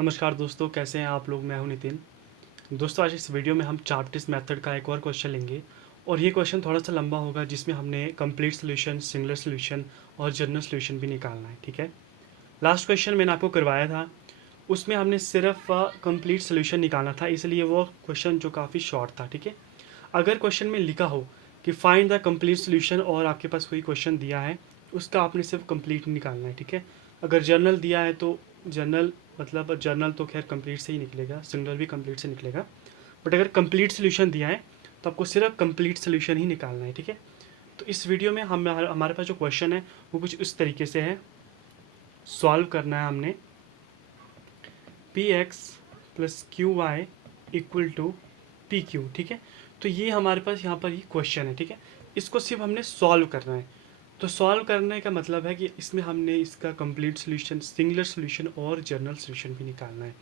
नमस्कार दोस्तों, कैसे हैं आप लोग। मैं हूं नितिन। दोस्तों, आज इस वीडियो में हम चार्टिस्ट मेथड का एक और क्वेश्चन लेंगे और ये क्वेश्चन थोड़ा सा लंबा होगा, जिसमें हमने कंप्लीट सोल्यूशन, सिंगुलर सोल्यूशन और जनरल सोल्यूशन भी निकालना है। ठीक है। लास्ट क्वेश्चन मैंने आपको करवाया था, उसमें हमने सिर्फ कंप्लीट सोल्यूशन निकालना था, इसलिए वो क्वेश्चन जो काफ़ी शॉर्ट था। ठीक है। अगर क्वेश्चन में लिखा हो कि फाइंड द कंप्लीट सोल्यूशन और आपके पास कोई क्वेश्चन दिया है, उसका आपने सिर्फ कंप्लीट निकालना है। ठीक है। अगर जर्नल दिया है तो जर्नल, मतलब जर्नल तो खैर कंप्लीट से ही निकलेगा, सिंगुलर भी कंप्लीट से निकलेगा। बट अगर कंप्लीट सोल्यूशन दिया है तो आपको सिर्फ कंप्लीट सोल्यूशन ही निकालना है। ठीक है। तो इस वीडियो में हमारे पास जो क्वेश्चन है वो कुछ इस तरीके से है। सॉल्व करना है हमने P X plus Q Y equal to P Q. ठीक है। तो ये हमारे पास यहाँ पर ये क्वेश्चन है। ठीक है। इसको सिर्फ हमने सॉल्व करना है। तो सॉल्व करने का मतलब है कि इसमें हमने इसका कंप्लीट सोल्यूशन, सिंगुलर सोल्यूशन और जनरल सोल्यूशन भी निकालना है।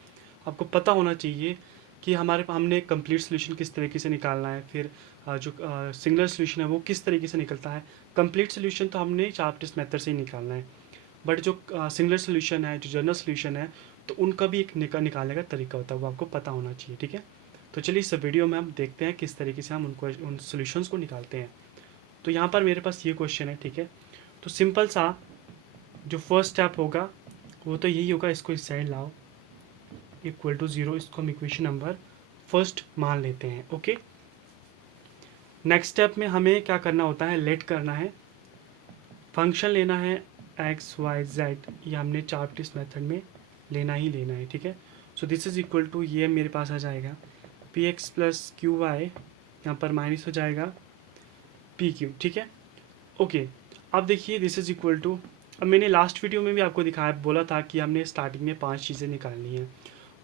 आपको पता होना चाहिए कि हमने कंप्लीट सोल्यूशन किस तरीके से निकालना है, फिर जो सिंगुलर सोल्यूशन है वो किस तरीके से निकलता है। कंप्लीट सोल्यूशन तो हमने चार्टिस्ट मेथड से ही निकालना है, बट जो सिंगुलर सोल्यूशन है, जो जनरल सोल्यूशन है, तो उनका भी एक निकालने का तरीका होता है, वो आपको पता होना चाहिए। ठीक है। तो चलिए इस वीडियो में हम देखते हैं किस तरीके से हम उन सॉल्यूशंस को निकालते हैं। तो यहाँ पर मेरे पास ये क्वेश्चन है। ठीक है। तो सिंपल सा जो फर्स्ट स्टेप होगा वो तो यही होगा, इसको इस साइड लाओ, इक्वल टू 0, इसको हम इक्वेशन नंबर फर्स्ट मान लेते हैं। ओके। नेक्स्ट स्टेप में हमें क्या करना होता है, लेट करना है, फंक्शन लेना है एक्स वाई जेड, ये हमने चार्टिस्ट मेथड में लेना ही लेना है। ठीक है। So this is equal to, ये मेरे पास आ जाएगा P X plus Q Y, यहाँ पर माइनस हो जाएगा पी क्यू। ठीक है। ओके। अब देखिए दिस इज इक्वल टू, अब मैंने लास्ट वीडियो में भी आपको दिखाया, बोला था कि हमने स्टार्टिंग में 5 चीज़ें निकालनी है,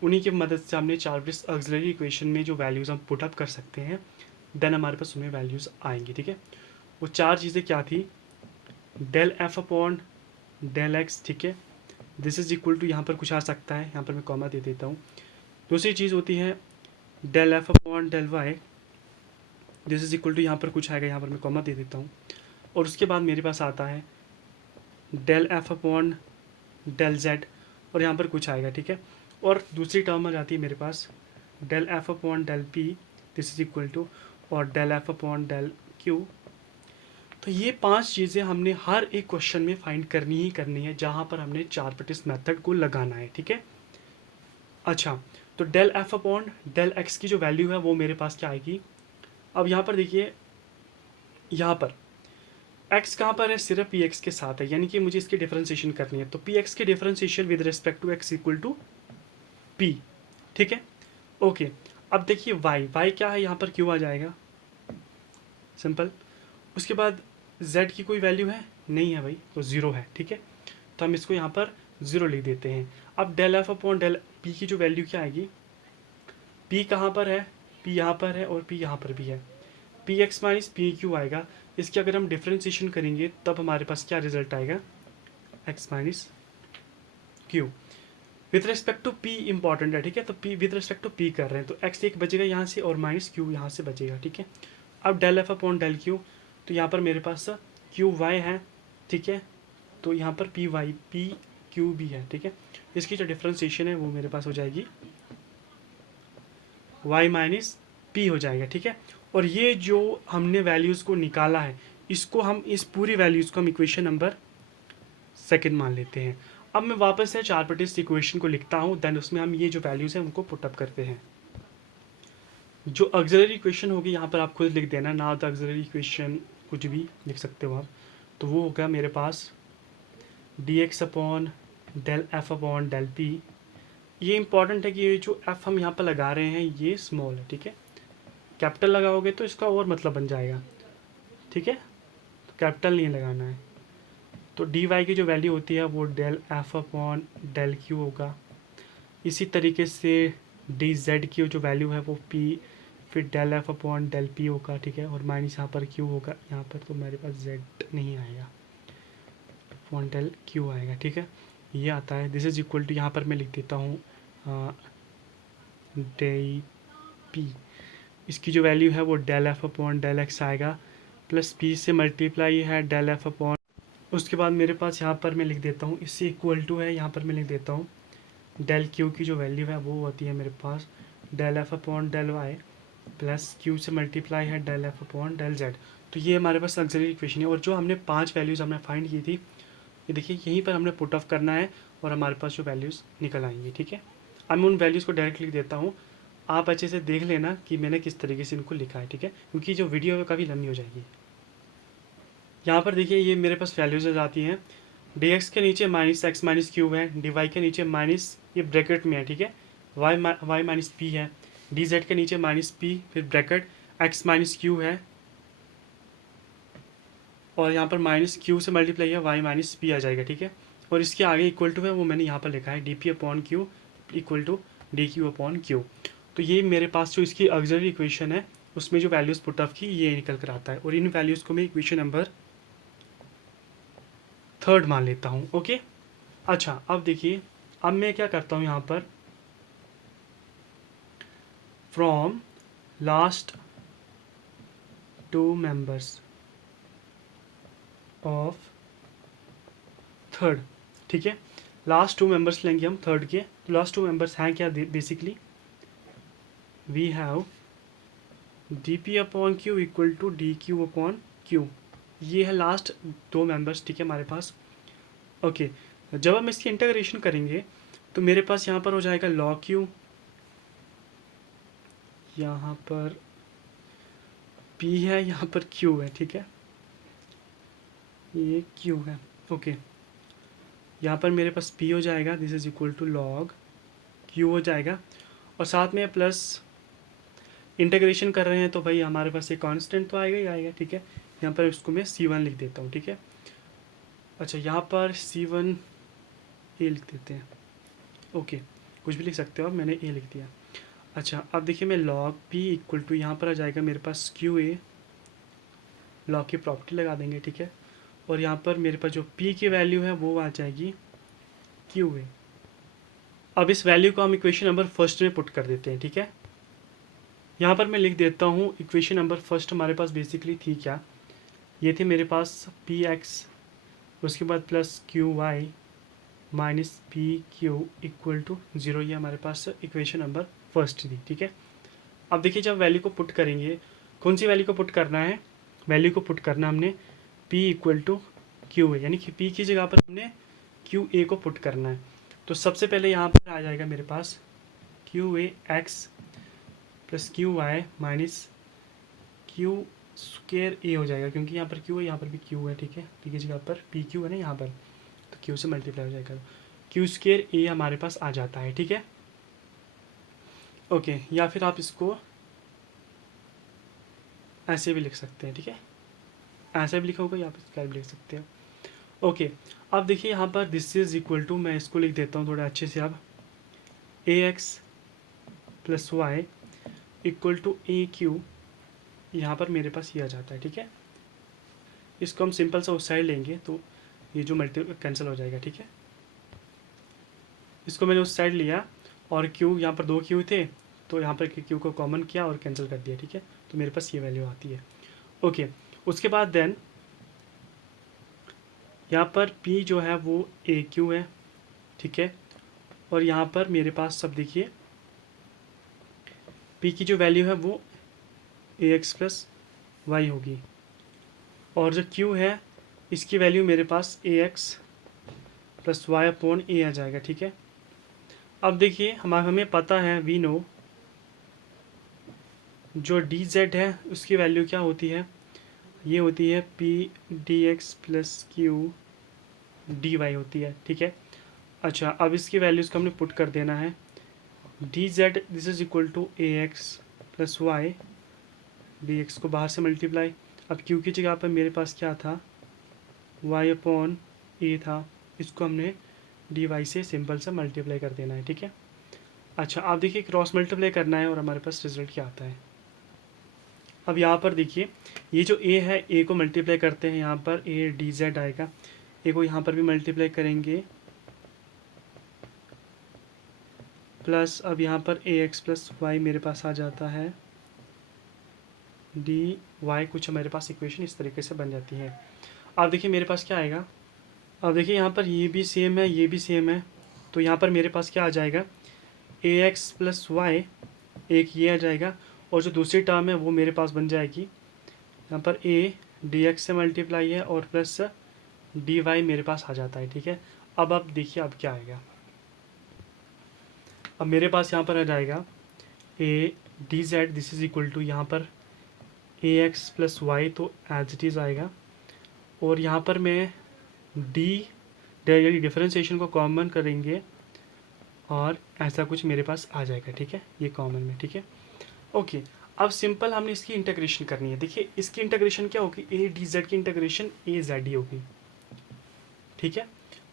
उन्हीं की मदद से हमने चार्टिस्ट ऑक्सिलरी इक्वेशन में जो वैल्यूज़ हम पुटअप कर सकते हैं, देन हमारे पास उनमें वैल्यूज़ आएंगी। ठीक है। वो 4 चीज़ें क्या थी, del F upon del X. ठीक है। दिस इज इक्वल टू, यहाँ पर कुछ आ सकता है, यहाँ पर मैं कॉमा दे देता हूँ। दूसरी चीज़ होती है del F upon del Y, this is equal to, यहाँ पर कुछ आएगा, यहाँ पर मैं कॉमा दे देता हूँ। और उसके बाद मेरे पास आता है del F upon del Z, और यहाँ पर कुछ आएगा। ठीक है। और दूसरी टर्म आ जाती है मेरे पास del F upon del P, this is equal to, और del F upon del Q. तो ये 5 चीज़ें हमने हर एक क्वेश्चन में फाइंड करनी ही करनी है, जहाँ पर हमने चार्टिस्ट मेथड को लगाना है। ठीक है। अच्छा, तो del F upon del X की जो वैल्यू है वो मेरे पास क्या आएगी। अब यहाँ पर देखिए, यहाँ पर एक्स कहाँ पर है, सिर्फ पी एक्स के साथ है, यानी कि मुझे इसकी डिफरेंशिएशन करनी है। तो पी एक्स की differentiation with respect to X equal to P. ठीक है। ओके। अब देखिए वाई, वाई क्या है, यहाँ पर क्यू आ जाएगा, सिंपल। उसके बाद z की कोई वैल्यू है नहीं है भाई, तो 0 है। ठीक है। तो हम इसको यहाँ पर 0 लिख देते हैं। अब del F upon del P की जो वैल्यू क्या आएगी, p कहाँ पर है, p यहाँ पर है और p यहाँ पर भी है, P x minus P Q आएगा। इसकी अगर हम डिफ्रेंशिएशन करेंगे तब हमारे पास क्या रिजल्ट आएगा, x minus Q. With respect to p important है। ठीक है। तो p with respect to p कर रहे हैं, तो x एक बचेगा यहाँ से और माइनस क्यू यहाँ से बचेगा। ठीक है। अब del F upon del Q, तो यहाँ पर मेरे पास क्यू वाई है। ठीक है। तो यहाँ पर पी वाई पी क्यू भी है। ठीक है। इसकी जो डिफ्रेंशिएशन है वो मेरे पास हो जाएगी वाई माइनस पी हो जाएगा। ठीक है। और ये जो हमने वैल्यूज़ को निकाला है, इसको हम, इस पूरी वैल्यूज़ को हम इक्वेशन नंबर सेकंड मान लेते हैं। अब मैं वापस से चार्टिस्ट इक्वेशन को लिखता हूँ, देन उसमें हम ये जो वैल्यूज़ हैं उनको पुटअप करते हैं। जो ऑक्सिलरी इक्वेशन होगी, यहाँ पर आप खुद लिख देना, ना द ऑक्सिलरी इक्वेशन कुछ भी लिख सकते हो आप। तो वो होगा मेरे पास D X upon del F upon del P. ये इंपॉर्टेंट है कि ये जो एफ हम यहाँ पर लगा रहे हैं ये स्मॉल है। ठीक है। कैपिटल लगाओगे तो इसका और मतलब बन जाएगा। ठीक है। तो कैपिटल नहीं लगाना है। तो डी वाई की जो वैल्यू होती है वो del F upon del Q होगा। इसी तरीके से डी जेड की जो वैल्यू है वो पी, फिर del F upon del P होगा। ठीक है। और माइनस यहाँ पर क्यू होगा, यहाँ पर तो मेरे पास जेड नहीं आएगा, अपॉन डेल क्यू आएगा। ठीक है। ये आता है, दिस इज इक्वल टू, यहाँ पर मैं लिख देता हूँ डे पी, इसकी जो वैल्यू है वो del F upon del X आएगा, प्लस पी से मल्टीप्लाई है डेल एफ अपॉन, उसके बाद मेरे पास यहाँ पर मैं लिख देता हूँ, इससे इक्वल टू है, यहाँ पर मैं लिख देता हूँ डेल क्यू की जो वैल्यू है वो होती है मेरे पास del F upon del Y plus Q से मल्टीप्लाई है del F upon del Z. तो ये हमारे पास ऑक्सिलरी इक्वेशन है। और जो हमने 5 वैल्यूज़ हमने फाइंड की थी, ये देखिए यहीं पर हमने पुट ऑफ करना है और हमारे पास जो वैल्यूज़ निकल आएंगी। ठीक है, अब मैं उन वैल्यूज़ को डायरेक्ट लिख देता हूँ, आप अच्छे से देख लेना कि मैंने किस तरीके से इनको लिखा है। ठीक है, क्योंकि जो वीडियो है काफ़ी लंबी हो जाएगी। यहाँ पर देखिए ये मेरे पास वैल्यूज़ आ जाती हैं। डी एक्स के नीचे माइनस एक्स माइनस क्यूब है, डी वाई के नीचे माइनस ये ब्रैकेट में है। ठीक है, वाई माइनस पी है, डी जेड के नीचे माइनस पी फिर ब्रैकेट एक्स माइनस क्यू है, और यहाँ पर माइनस क्यू से मल्टीप्लाई है वाई माइनस पी आ जाएगा। ठीक है, और इसके आगे इक्वल टू है वो मैंने यहाँ पर लिखा है D P upon Q equal to D Q upon Q. तो ये मेरे पास जो इसकी ऑक्सिलरी इक्वेशन है उसमें जो वैल्यूज़ पुट ऑफ की ये निकल कर आता है, और इन वैल्यूज़ को मैं इक्वेशन नंबर 3 मान लेता हूँ। ओके, अच्छा अब देखिए, अब मैं क्या करता हूँ यहाँ पर, from last 2 members of third. ठीक है, लास्ट 2 मेंबर्स लेंगे हम थर्ड के। तो लास्ट 2 मेंबर्स हैं क्या, basically we have D P upon Q equal to D Q upon Q. ये है लास्ट 2 मेंबर्स। ठीक है हमारे पास। ओके, जब हम इसकी इंटीग्रेशन करेंगे तो मेरे पास यहाँ पर हो जाएगा लॉग क्यू, यहाँ पर p है, यहाँ पर q है। ठीक है, ये q है। ओके, यहाँ पर मेरे पास p हो जाएगा, this is equal to log q हो जाएगा, और साथ में प्लस इंटीग्रेशन कर रहे हैं तो भाई हमारे पास एक कांस्टेंट तो आएगा ही आएगा। ठीक है, यहाँ पर इसको मैं c1 लिख देता हूँ। ठीक है, अच्छा यहाँ पर c1 a लिख देते हैं। ओके, कुछ भी लिख सकते हो आप, मैंने a लिख दिया। अच्छा अब देखिए, मैं लॉग p इक्वल टू यहाँ पर आ जाएगा मेरे पास क्यू ए, लॉग की प्रॉपर्टी लगा देंगे। ठीक है, और यहाँ पर मेरे पास जो p की वैल्यू है वो आ जाएगी क्यू ए। अब इस वैल्यू को हम इक्वेशन नंबर फर्स्ट में पुट कर देते हैं। ठीक है, यहाँ पर मैं लिख देता हूँ इक्वेशन नंबर फर्स्ट हमारे पास बेसिकली थी क्या, ये थी मेरे पास पी एक्स, उसके बाद plus Q Y minus P Q equal to 0। ये हमारे पास इक्वेशन नंबर फर्स्ट थी। ठीक है, अब देखिए जब वैल्यू को पुट करेंगे, कौन सी वैल्यू को पुट करना है, वैल्यू को पुट करना हमने p equal to Q A, यानी कि p की जगह पर हमने क्यू ए को पुट करना है। तो सबसे पहले यहाँ पर आ जाएगा मेरे पास Q A X plus Q Y minus Q square A हो जाएगा, क्योंकि यहाँ पर क्यू है यहाँ पर भी क्यू है। ठीक है, p की जगह पर पी क्यू है ना यहाँ पर, तो क्यू से मल्टीप्लाई हो जाएगा, क्यू स्क्वेयर ए हमारे पास आ जाता है। ठीक है, ओके, या फिर आप इसको ऐसे भी लिख सकते हैं। ठीक है, ऐसे भी लिखा होगा या फिर भी लिख सकते हैं। ओके, अब देखिए यहाँ पर दिस इज इक्वल टू, मैं इसको लिख देता हूँ थोड़ा अच्छे से। अब A X plus Y equal to A Q, यहाँ पर मेरे पास ये आ जाता है। ठीक है, इसको हम सिंपल सा उस साइड लेंगे तो ये जो मल्टी कैंसिल हो जाएगा। ठीक है, इसको मैंने उस साइड लिया और क्यू, यहाँ पर 2 क्यू थे तो यहाँ पर क्यू को कॉमन किया और कैंसिल कर दिया। ठीक है, तो मेरे पास ये वैल्यू आती है। ओके, उसके बाद देन यहाँ पर p जो है वो ए क्यू है। ठीक है, और यहाँ पर मेरे पास सब देखिए p की जो वैल्यू है वो ए एक्स प्लस वाई होगी, और जो q है इसकी वैल्यू मेरे पास A X plus Y upon A आ जाएगा। ठीक है, अब देखिए हमें पता है, वी नो जो डी जेड है उसकी वैल्यू क्या होती है, ये होती है P D X plus Q D Y होती है। ठीक है, अच्छा अब इसकी वैल्यूज़ को हमने पुट कर देना है, D Z this is equal to A X plus Y, D X को बाहर से मल्टीप्लाई, अब क्यू की जगह पर मेरे पास क्या था, वाई अपॉन ए था, इसको हमने डी वाई से सिंपल सा मल्टीप्लाई कर देना है। ठीक है, अच्छा आप देखिए क्रॉस मल्टीप्लाई करना है और हमारे पास रिजल्ट क्या आता है। अब यहाँ पर देखिए ये जो a है, a को मल्टीप्लाई करते हैं, यहाँ पर a डी जेड आएगा, a को यहाँ पर भी मल्टीप्लाई करेंगे, प्लस अब यहाँ पर ए एक्स प्लस वाई मेरे पास आ जाता है, डी वाई, कुछ हमारे पास इक्वेशन इस तरीके से बन जाती है। अब देखिए मेरे पास क्या आएगा, अब देखिए यहाँ पर ये भी सेम है, ये भी सेम है। तो यहाँ पर मेरे पास क्या आ जाएगा, ए एक्स प्लस वाई, एक ये आ जाएगा, और जो दूसरी टर्म है वो मेरे पास बन जाएगी यहाँ पर ए डी एक्स से मल्टीप्लाई है और प्लस डी वाई मेरे पास आ जाता है, ठीक है। अब आप देखिए अब क्या आएगा, अब मेरे पास यहाँ पर आ जाएगा A D Z this is equal to यहाँ पर ए एक्स प्लस वाई, तो एज इट इज़ आएगा, और यहाँ पर मैं डी यानी डिफरेंशिएशन को कॉमन करेंगे और ऐसा कुछ मेरे पास आ जाएगा, ठीक है, ये कॉमन में, ठीक है। ओके, अब सिंपल हमने इसकी इंटीग्रेशन करनी है। देखिए इसकी इंटीग्रेशन क्या होगी, ए डी जेड की इंटीग्रेशन ए जेड ही होगी, ठीक है।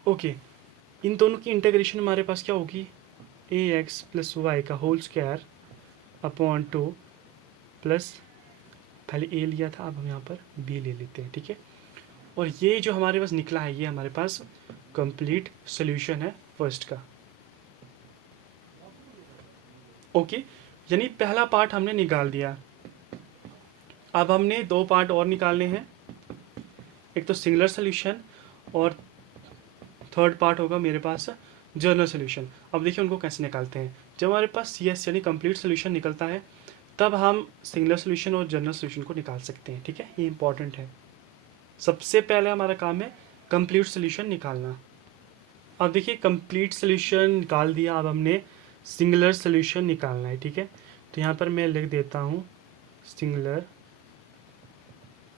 ओके, इन दोनों की इंटीग्रेशन हमारे पास क्या होगी, ए एक्स प्लस वाई का होल स्क्वायर अपॉन 2 प्लस, पहले ए लिया था अब हम यहाँ पर बी ले लेते हैं, ठीक है। और ये जो हमारे पास निकला है ये हमारे पास कंप्लीट सोल्यूशन है फर्स्ट का। ओके, यानी पहला पार्ट हमने निकाल दिया। अब हमने दो पार्ट और निकालने हैं, एक तो सिंगुलर सोल्यूशन और थर्ड पार्ट होगा मेरे पास जनरल सोल्यूशन। अब देखिए उनको कैसे निकालते हैं। जब हमारे पास सी एस यानी कंप्लीट सोल्यूशन निकलता है तब हम सिंगुलर सोल्यूशन और जनरल सोल्यूशन को निकाल सकते हैं, ठीक है, ये इंपॉर्टेंट है। सबसे पहले हमारा काम है कंप्लीट सोल्यूशन निकालना। अब देखिए कंप्लीट सोल्यूशन निकाल दिया, अब हमने सिंगुलर सोल्यूशन निकालना है, ठीक है। तो यहाँ पर मैं लिख देता हूँ सिंगुलर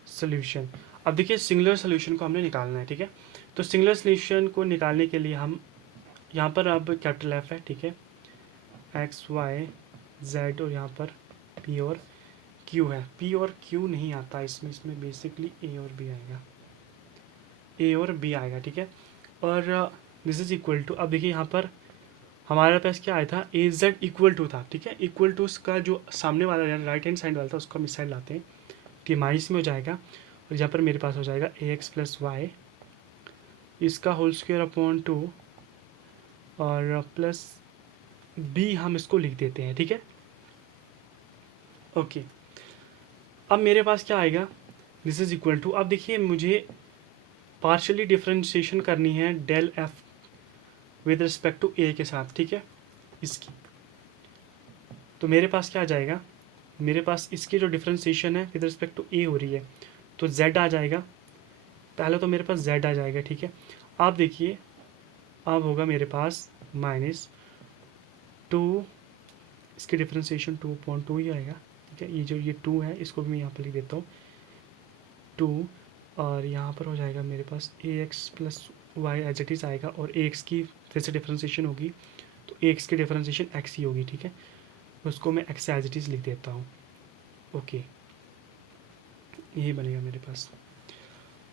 सोल्यूशन। अब देखिए सिंगुलर सोल्यूशन को हमने निकालना है, ठीक है। तो सिंगुलर सोल्यूशन को निकालने के लिए हम यहाँ पर अब कैपिटल एफ है, ठीक है, एक्स वाई जेड और यहाँ पर पी और क्यू है। पी और क्यू नहीं आता इसमें बेसिकली ए और बी आएगा, ए और बी आएगा, ठीक है। और दिस इज इक्वल टू, अब देखिए यहाँ पर हमारे पास क्या आया था, ए जेड इक्वल टू था, ठीक है। इक्वल टू उसका जो सामने वाला राइट हैंड साइड वाला था उसको हम इस साइड लाते हैं, तो माइनस में हो जाएगा, और यहाँ पर मेरे पास हो जाएगा ए एक्स प्लस वाई इसका होल स्क्वायर अपॉन 2 और प्लस बी हम इसको लिख देते हैं, ठीक है। ओके, अब मेरे पास क्या आएगा, दिस इज इक्वल टू, अब देखिए मुझे पार्शियली डिफरेंशिएशन करनी है del F with respect to A के साथ, ठीक है, इसकी। तो मेरे पास क्या आ जाएगा, मेरे पास इसकी जो डिफरेंशिएशन है विद रिस्पेक्ट टू ए हो रही है तो z आ जाएगा, पहले तो मेरे पास z आ जाएगा, ठीक है। आप देखिए अब होगा मेरे पास माइनस 2, इसकी डिफरेंशिएशन 2/2 ही आएगा, ठीक है। ये जो ये 2 है इसको भी मैं यहाँ पर लिख देता हूँ 2, और यहाँ पर हो जाएगा मेरे पास A X plus Y as it is आएगा, और ए एक्स की फिर से डिफरेंशिएशन होगी तो ए एक्स की डिफरेंशिएशन एक्स ही होगी, ठीक है। उसको मैं एक्स एज इट इज़ लिख देता हूँ। ओके, यही बनेगा मेरे पास।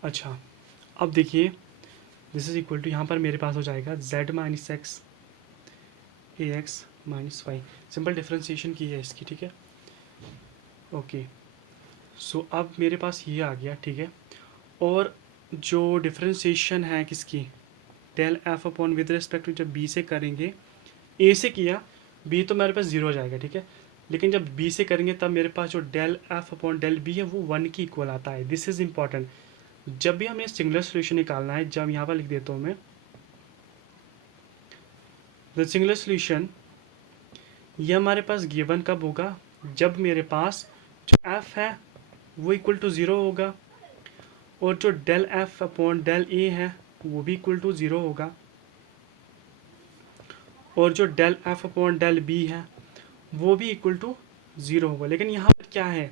अच्छा, अब देखिए दिस इज इक्वल टू, यहाँ पर मेरे पास हो जाएगा z minus X A X minus Y, simple differentiation की है इसकी, ठीक है। ओके, सो अब मेरे पास ये आ गया, ठीक है। और जो डिफरेंशिएशन है किसकी, del F upon with respect to, जब बी से करेंगे, ए से किया बी तो मेरे पास जीरो हो जाएगा, ठीक है। लेकिन जब बी से करेंगे तब मेरे पास जो del F upon del B है वो 1 की इक्वल आता है। दिस इज इम्पॉर्टेंट, जब भी हमें सिंगुलर सोल्यूशन निकालना है, जब यहाँ पर लिख देता हूँ मैं द सिंगुलर सोल्यूशन, ये हमारे पास गिवन कब होगा, जब मेरे पास जो एफ है वो इक्वल टू ज़ीरो होगा और जो del F upon del A है वो भी इक्वल टू ज़ीरो होगा, और जो del F upon del B है वो भी इक्वल टू ज़ीरो होगा। लेकिन यहाँ पर क्या है,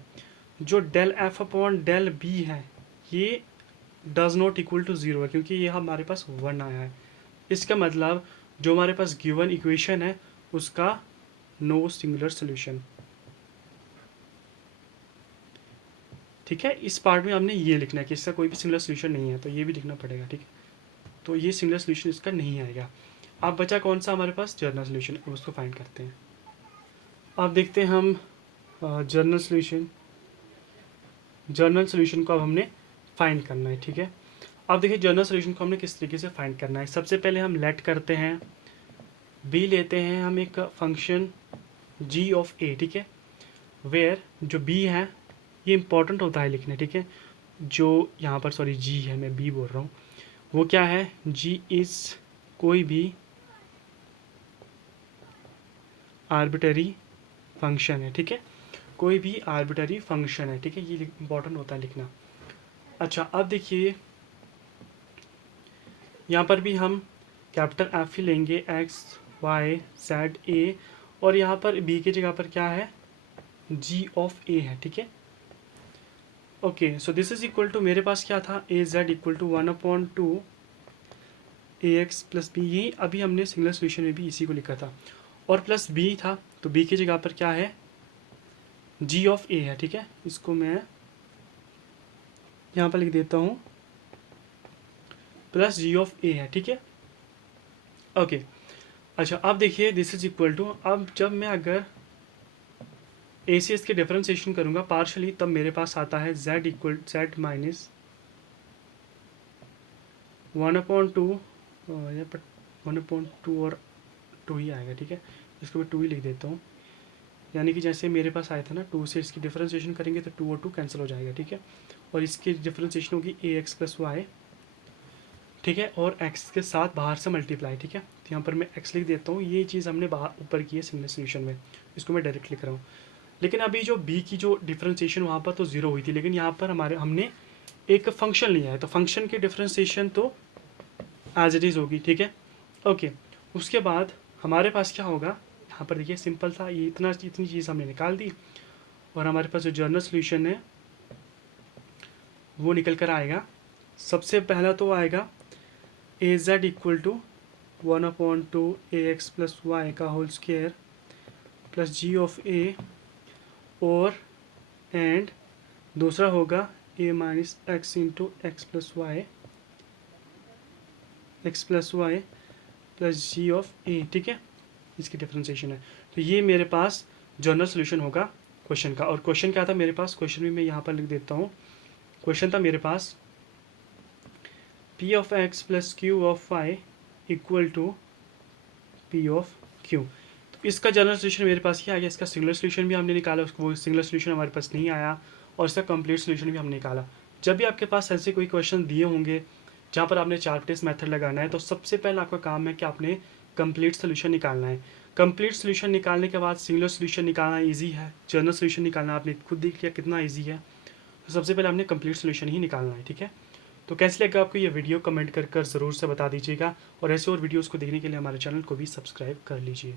जो del F upon del B है ये does not equal to zero है, क्योंकि ये हमारे पास 1 आया है। इसका मतलब जो हमारे पास गिवन इक्वेशन है उसका नो सिंगुलर सोल्यूशन, ठीक है। इस पार्ट में हमने ये लिखना है कि इसका कोई भी सिंगुलर सोल्यूशन नहीं है, तो ये भी लिखना पड़ेगा, ठीक है। तो ये सिंगुलर सोल्यूशन इसका नहीं आएगा। अब बचा कौन सा हमारे पास, जनरल सोल्यूशन, उसको फाइंड करते हैं। अब देखते हैं हम जनरल सोल्यूशन। जनरल सोल्यूशन को अब हमने फाइंड करना है, ठीक है। अब देखिए जनरल सोल्यूशन को हमने किस तरीके से फाइंड करना है। सबसे पहले हम लेट करते हैं बी, लेते हैं हम एक फंक्शन जी ऑफ ए, ठीक है, वेयर जो बी है ये इंपॉर्टेंट होता है लिखना, ठीक है। जो यहाँ पर सॉरी जी है, मैं बी बोल रहा हूँ, वो क्या है, जी इज़ कोई भी आर्बिटरी फंक्शन है, ठीक है, कोई भी आर्बिटरी फंक्शन है, ठीक है, ये इंपॉर्टेंट होता है लिखना। अच्छा, अब देखिए यहाँ पर भी हम कैपिटल एफ ही लेंगे, एक्स वाई जेड ए, और यहाँ पर बी की जगह पर क्या है, जी ऑफ ए है, ठीक है। Okay, so this is equal to, मेरे पास क्या था, A Z equal to 1/2 A X plus B, ये अभी हमने सिंगल सोल्यूशन में भी इसी को लिखा था, और प्लस बी था, तो बी की जगह पर क्या है, जी ऑफ ए है, ठीक है। इसको मैं यहाँ पर लिख देता हूँ, प्लस जी ऑफ ए है, ठीक है। ओके, अच्छा अब देखिए दिस इज इक्वल टू, अब जब मैं अगर ए सी एस के डिफरेंशिएशन करूँगा पार्शली, तब मेरे पास आता है z इक्वल z माइनस 1/2 या 1/2 और 2 ही आएगा, ठीक है, इसको मैं 2 ही लिख देता हूँ, यानी कि जैसे मेरे पास आया था ना 2 से इसकी डिफरेंशिएशन करेंगे तो 2 और 2 कैंसिल हो जाएगा, ठीक है, और इसकी डिफरेंशिएशन होगी ए एक्स प्लस वाई, ठीक है, और x के साथ बाहर से मल्टीप्लाई, ठीक है, तो यहाँ पर मैं x लिख देता हूँ, ये चीज़ हमने बाहर ऊपर की है सिंगल सोल्यूशन में, इसको मैं डायरेक्ट लिख रहा हूँ। लेकिन अभी जो b की जो डिफरेंशिएशन वहाँ पर तो ज़ीरो हुई थी, लेकिन यहाँ पर हमने एक फंक्शन लिया है, तो फंक्शन की डिफरेंशिएशन तो एज इट इज़ होगी, ठीक है। ओके, उसके बाद हमारे पास क्या होगा, यहाँ पर देखिए सिंपल था, ये इतनी चीज़ हमने निकाल दी, और हमारे पास जो जनरल सोल्यूशन है वो निकल कर आएगा। सबसे पहला तो आएगा A Z equal to 1/2 A X plus Y का whole square plus G of A, और एंड दूसरा होगा A minus X into X plus Y plus G of A, ठीक है, इसकी डिफ्रेंसिएशन है। तो ये मेरे पास जनरल सोल्यूशन होगा क्वेश्चन का। और क्वेश्चन क्या था मेरे पास, क्वेश्चन भी मैं यहाँ पर लिख देता हूँ। क्वेश्चन था मेरे पास P of X plus Q of Y equal to P of Q. तो इसका जनरल सोल्यूशन मेरे पास क्या आ गया, इसका सिंगुलर सोल्यूशन भी हमने निकाला, वो सिंगुलर सोल्यूशन हमारे पास नहीं आया, और इसका कंप्लीट सोल्यूशन भी हमने निकाला। जब भी आपके पास ऐसे कोई क्वेश्चन दिए होंगे जहाँ पर आपने चार्ट मेथड लगाना है, तो सबसे पहले आपका काम है कि आपने कंप्लीट सोल्यूशन निकालना है। कंप्लीट सोल्यूशन निकालने के बाद सिंगुलर सोल्यूशन निकालना इजी है, जनरल सोल्यूशन निकालना आपने खुद देख लिया कितना इजी है, तो सबसे पहले हमने कंप्लीट सोल्यूशन ही निकालना है, ठीक है। तो कैसे लगा आपको ये वीडियो, कमेंट कर ज़रूर से बता दीजिएगा, और ऐसे और वीडियोज़ को देखने के लिए हमारे चैनल को भी सब्सक्राइब कर लीजिए।